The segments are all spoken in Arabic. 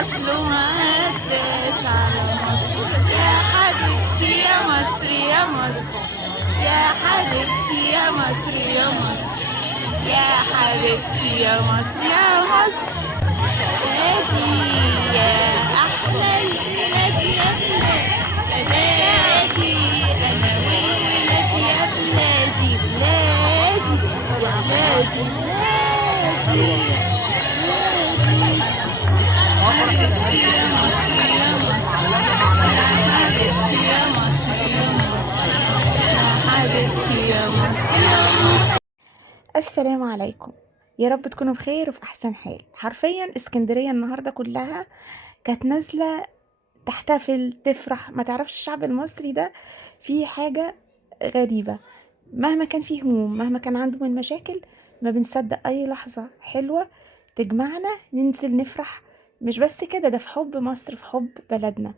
أصله ما قداش على مصر يا حبيبتي يا مصر يا مصر يا حبيبتي يا مصر يا مصر يا حبيبتي يا مصر يا مصر بلادي يا أحلى البلاد يا بلادي أنا والولاد يا بلادي بلادي يا بلادي بلادي حبيبتي يا مصر يا مصر يا حبيبتي يا مصر يا مصر يا حبيبتي يا مصر يا مصر. السلام عليكم، يا رب تكونوا بخير وفي احسن حال. حرفيا اسكندريه النهارده كلها كانت نازله تحتفل تفرح. ما تعرفش الشعب المصري ده فيه حاجه غريبه، مهما كان فيه هموم مهما كان عنده من مشاكل ما بنصدق اي لحظه حلوه تجمعنا ننزل نفرح. مش بس كده، ده في حب مصر، في حب بلدنا.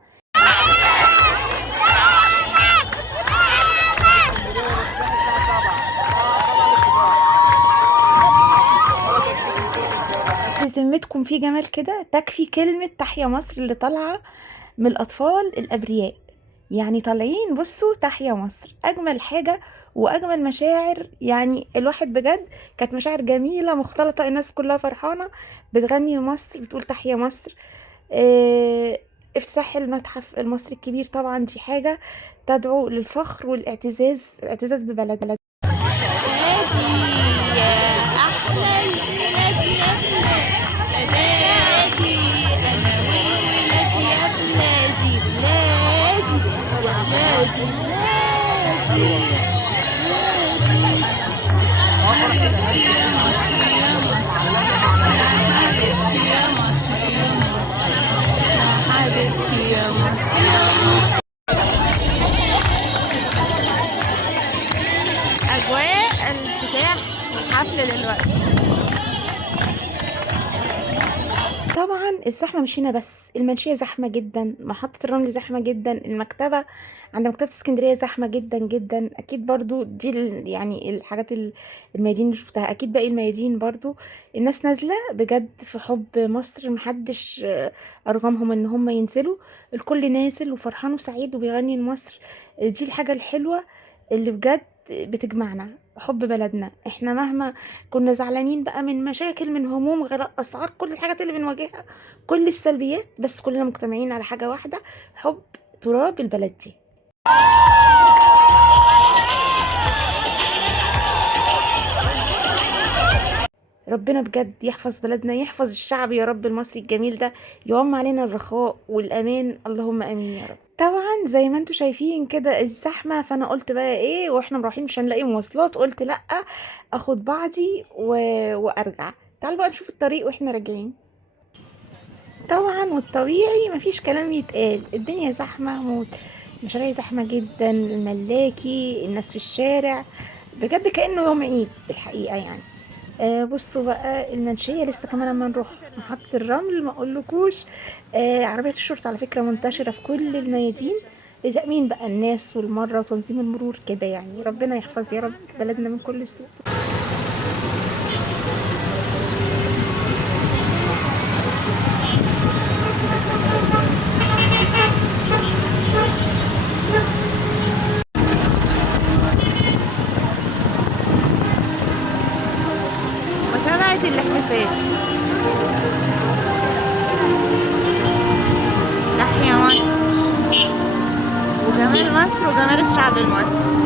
بذمتكم في جمال كده تكفي كلمة تحيا مصر اللي طالعة من الأطفال الأبرياء، يعني طالعين بصوا تحيا مصر. أجمل حاجة وأجمل مشاعر، يعني الواحد بجد كانت مشاعر جميلة مختلطة، الناس كلها فرحانة بتغني لمصر بتقول تحيا مصر. افتتاح المتحف المصري الكبير طبعا دي حاجة تدعو للفخر والاعتزاز، الاعتزاز ببلدنا. بلادي يا أحلى البلاد يا بلادي أنا والولاد يا بلادي بلادي يا بلادي بلادي حبيبتي يا مصر يا مصر يا حبيبتي يا مصر يا مصر يا حبيبتي يا مصر يا مصر. أجواء الافتتاح والحفل دلوقتي. طبعا الزحمة مش هنا بس، المنشية زحمة جدا، محطة الرمل زحمة جدا، المكتبة عند مكتبة اسكندرية زحمة جدا جدا. أكيد برضو دي يعني الحاجات الميادين اللي شفتها، أكيد باقي الميادين برضو الناس نازلة بجد في حب مصر. محدش أرغمهم إن هم ينزلوا، الكل نازل وفرحان وسعيد وبيغني لمصر. دي الحاجة الحلوة اللي بجد بتجمعنا، حب بلدنا. احنا مهما كنا زعلانين بقى من مشاكل، من هموم، غلاء اسعار، كل الحاجات اللي بنواجهها، كل السلبيات، بس كلنا مجتمعين على حاجة واحدة، حب تراب البلد دي. ربنا بجد يحفظ بلدنا، يحفظ الشعب يا رب المصري الجميل ده، يوم علينا الرخاء والأمان، اللهم أمين يا رب. طبعا زي ما انتوا شايفين كده الزحمة، فأنا قلت بقى ايه واحنا رايحين مش هنلاقي مواصلات، قلت لأ اخد بعضي وارجع. تعالوا بقى نشوف الطريق واحنا راجعين. طبعا والطبيعي مفيش كلام يتقال، الدنيا زحمة موت، مشاريع زحمة جدا، الملاكي، الناس في الشارع، بجد كأنه يوم عيد الحقيقة يعني. بصوا بقى المنشية لسه كمان لما نروح محطة الرمل ما اقولكوش. عربية الشرطة على فكرة منتشرة في كل الميادين لتأمين بقى الناس والمرة وتنظيم المرور كده، يعني ربنا يحفظ يا رب بلدنا من كل سوء. متابعة الاحتفال، تحيا مصر وجمال مصر وجمال الشعب المصري.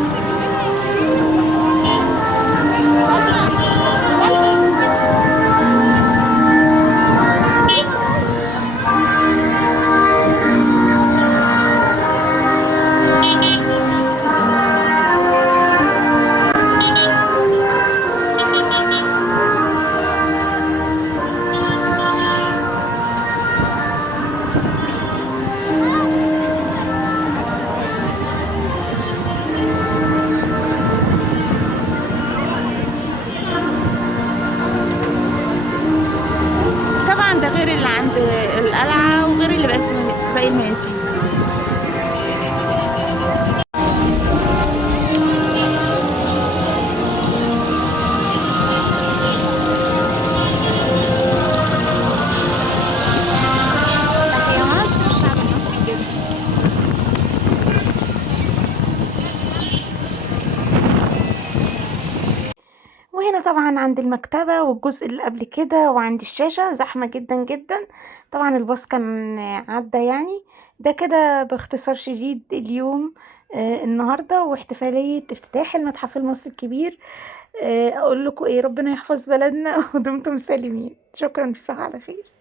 طبعًا عند المكتبة والجزء اللي قبل كده وعند الشاشة زحمة جدًا، جدًا، طبعًا الباص كان عدّى يعني، ده كده باختصار شديد اليوم النهارده واحتفالية افتتاح المتحف المصري الكبير، أقول لكم إيه، ربنا يحفظ بلدنا ودمتم سالمين، شكرًا تصبحوا على خير.